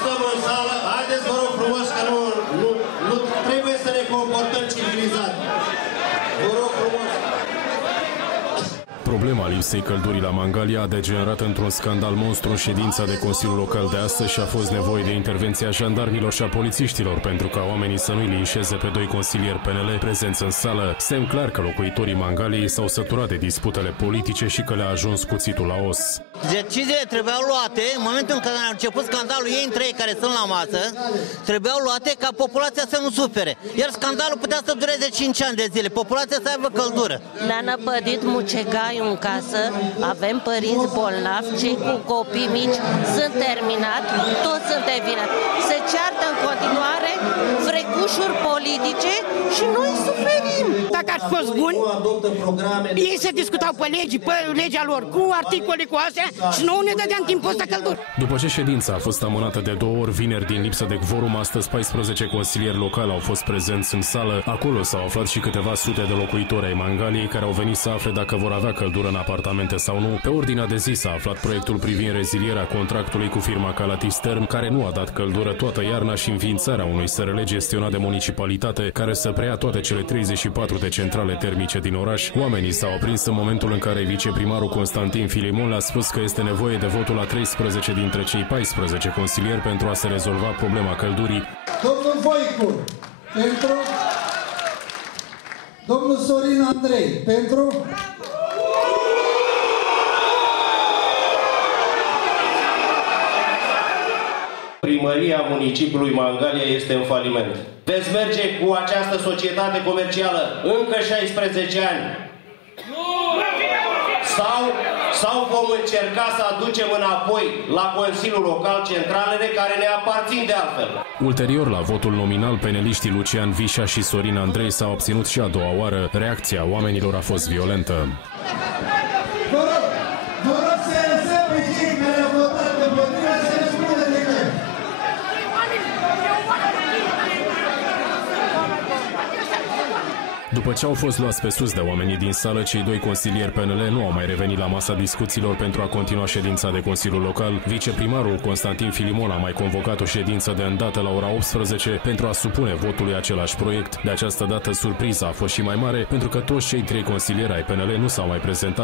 Stăm în sală, haideți vă rog frumos că nu trebuie să ne comportăm civilizat. Vă rog frumos. Problema lipsei căldurii la Mangalia a degenerat într-un scandal monstru în ședința de Consiliul Local de astăzi și a fost nevoie de intervenția jandarmilor și a polițiștilor pentru ca oamenii să nu-i linșeze pe doi consilieri PNL prezenți în sală. Semn clar că locuitorii Mangaliei s-au săturat de disputele politice și că le-a ajuns cuțitul la os. Deciziile trebuiau luate în momentul în care a început scandalul, ei între ei care sunt la masă, trebuiau luate ca populația să nu sufere. Iar scandalul putea să dureze 5 ani de zile, populația să aibă căldură. Ne-a năpădit mucegai în casă, avem părinți bolnavi, cei cu copii mici sunt terminați, toți sunt de vină. Se ceartă în continuare frecușuri politice și noi suferim. Dacă ați fost buni, ei se discutau pe legea lor, cu articole, cu astea și nouă ne dădeam timpul ăsta căldură. După ce ședința a fost amânată de 2 ori vineri din lipsă de quorum, astăzi 14 consilieri locali au fost prezenți în sală. Acolo s-au aflat și câteva sute de locuitori ai Mangaliei care au venit să afle dacă vor avea căldură în apartamente sau nu. Pe ordinea de zi s-a aflat proiectul privind rezilierea contractului cu firma Calatis Term, care nu a dat căldură toată iarna, și înființarea unui SRL gestionat de municipalitate care să preia toate cele 34 de centrale termice din oraș. Oamenii s-au aprins în momentul în care viceprimarul Constantin Filimon a spus că este nevoie de votul a 13 dintre cei 14 consilieri pentru a se rezolva problema căldurii. Domnul Voicu, pentru. Domnul Sorin Andrei, pentru. Primăria municipiului Mangalia este în faliment. Veți merge cu această societate comercială încă 16 ani. Sau vom încerca să aducem înapoi la Consiliul Local centralele care ne aparțin de altfel. Ulterior, la votul nominal, peneliștii Lucian Vișa și Sorin Andrei s-au obținut și a doua oară. Reacția oamenilor a fost violentă. Vă rog să lăsăm pe cei care au votat împotriva să ne spună de ce. După ce au fost luați pe sus de oamenii din sală, cei doi consilieri PNL nu au mai revenit la masa discuțiilor pentru a continua ședința de Consiliul Local. Viceprimarul Constantin Filimon a mai convocat o ședință de îndată la ora 18 pentru a supune votului același proiect. De această dată, surpriza a fost și mai mare, pentru că toți cei 3 consilieri ai PNL nu s-au mai prezentat